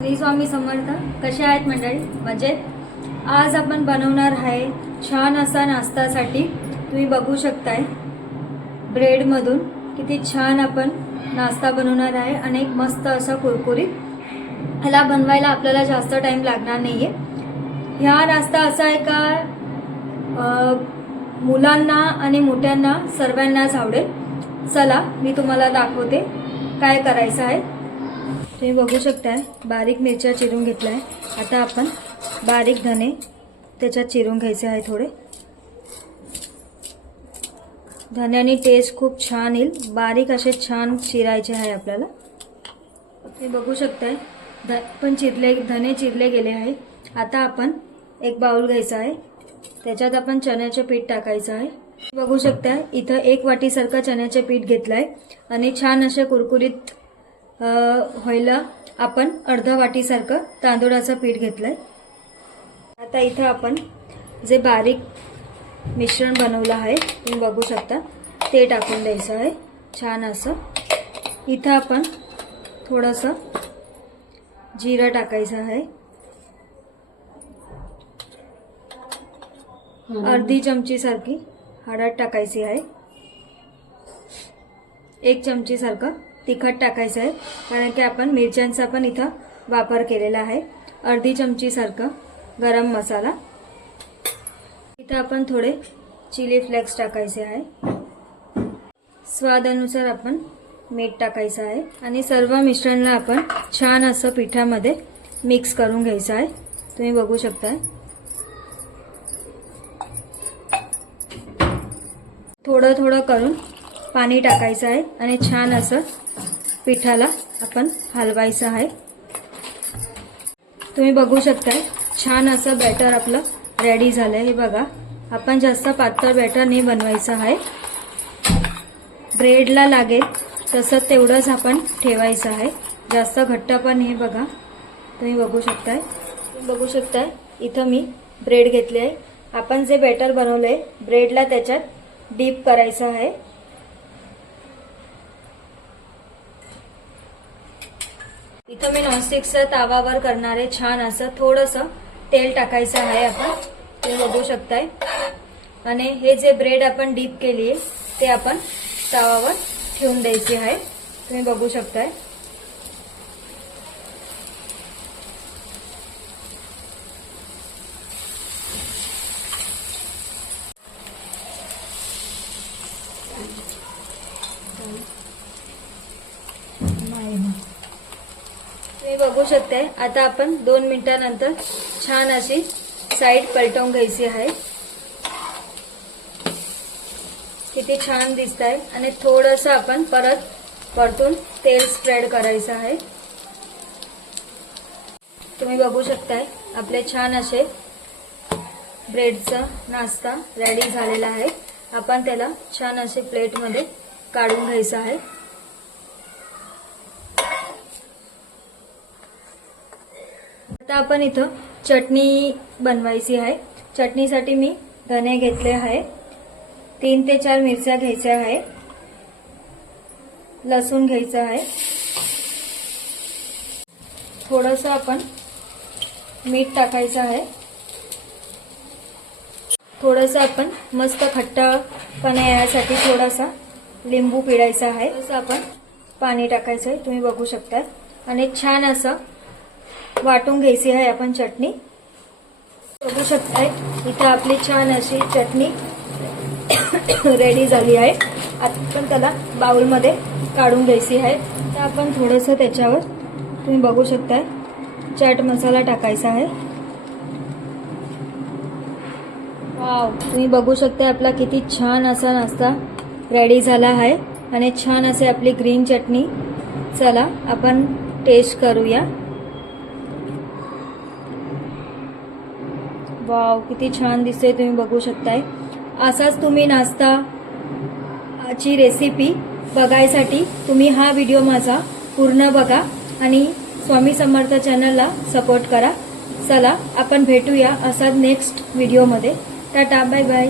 श्री स्वामी समर्थ. कसे आहेत मंडळी? मजेत. आज आपण बनवणार आहे छान असा नाश्तासाठी. तुम्ही बघू शकताय ब्रेडमधून किती छान आपण नाश्ता बनवणार आहे आणि एक मस्त असा कुरकुरीत. ह्याला बनवायला आपल्याला जास्त टाइम लागणार नाहीये. ह्या नाश्ता असा आहे का मुलांना आणि मोठ्यांना सर्वांनाच आवडेल. चला मी तुम्हाला दाखवते काय करायचं आहे. तुम्ही बघू शकताय बारीक मिरच्या चिरून घेतलाय. आता आपण बारीक धने त्याच्यात चिरून घ्यायचे आहे. थोडे धन्यानी टेस्ट खूप छान येईल. बारीक असे छान चिरायचे आहे आपल्याला. तुम्ही बघू शकताय पण धने चिरले गेले आहे. आता आपण एक बाउल घ्यायचा आहे. त्याच्यात आपण चण्याचे पीठ टाकायचं आहे. बघू शकताय इथं 1 वाटी सारखं चण्याचे पीठ घेतलंय आणि छान असे कुरकुरीत व्हायला आपण अर्धा वाटी सारखं तांदूळाचं पीठ घेतलंय. आता इथं आपण जे बारीक मिश्रण बनवलं आहे तुम्ही बघू शकता ते टाकून द्यायचं आहे छान असं. इथं आपण थोडंसं जिरं टाकायचं आहे. अर्धी चमची सारखी हळद टाकायची आहे. 1 चमची सारखं तिखट टाकायचं आहे कारण की आपण मिरच्यांचा पण इथं वापर केलेला आहे. अर्धी चमची सारखं गरम मसाला. इथं आपण थोडे चिली फ्लेक्स टाकायचे आहे. स्वादानुसार आपण मीठ टाकायचं आहे आणि सर्व मिश्रणला आपण छान असं पिठामध्ये मिक्स करून घ्यायचं आहे. तुम्ही बघू शकता थोडं थोडं करून पाणी टाकायचं आहे आणि छान असं पिठाला आपण हलवायचं आहे. तुम्ही बघू शकता छान असं बॅटर आपलं रेडी झालंय. हे बघा आपण जास्त पातळ बॅटर नाही बनवायचं आहे. ब्रेडला लागेल तसं तेवढंच आपण ठेवायचं आहे. जास्त घट्ट पण नाही. बघा तुम्ही बघू शकताय इथं मी ब्रेड घेतले आहे. आपण जे बॅटर बनवलंय ब्रेडला त्याच्यात डीप करायचं आहे. इथं मी नॉनस्टिकचा तावावर करणार आहे. छान असं थोडंसं तेल टाकायचं आहे आपण. तुम्ही बघू शकताय आणि हे जे ब्रेड आपण डीप केली आहे ते आपण तावावर ठेवून द्यायचे आहे. तुम्ही बघू शकताय तुम्ही बघू शकताय. आता आपण 2 मिनिटांनंतर छान अशी साईड पलटवून घ्यायची आहे. किती छान दिसत आहे आणि थोडंसं आपण परत वरतून तेल स्प्रेड करायचं आहे. तुम्ही बघू शकताय आपले छान असे ब्रेडचा नाश्ता रेडी झालेला आहे. आपण त्याला छान असे प्लेटमध्ये काढून घ्यायचं आहे. आता आपण इथं चटणी बनवायची आहे. चटणीसाठी मी धने घेतले आहे. 3 ते 4 मिरच्या घ्यायच्या आहे. लसूण घ्यायचं आहे. थोडंसं आपण मीठ टाकायचं आहे. थोडंसं आपण मस्त खट्टापणा यासाठी थोडासा लिंबू पिळायचा आहे. तसं आपण पाणी टाकायचं आहे. तुम्ही बघू शकता आणि छान असं वाटून घ्यायची आहे आपण चटणी. बघू शकताय इथं आपली छान अशी चटणी रेडी झाली आहे. आता आपण त्याला बाउलमध्ये काढून घ्यायची आहे. तर आपण थोडंसं त्याच्यावर तुम्ही बघू शकताय चाट मसाला टाकायचा आहे. वाव तुम्ही बघू शकताय आपला किती छान असा नाश्ता रेडी झाला आहे आणि छान असे आपली ग्रीन चटणी. चला आपण टेस्ट करूया. वाव किती छान दिसते. तुम्ही बघू शकताय असाच तुम्ही नाश्ताची रेसिपी बघायसाठी तुम्ही हा व्हिडिओ माझा पूर्ण बघा आणि स्वामी समर्थ चॅनलला सपोर्ट करा. चला आपण भेटूया असाच नेक्स्ट व्हिडिओमध्ये. Tata bye bye.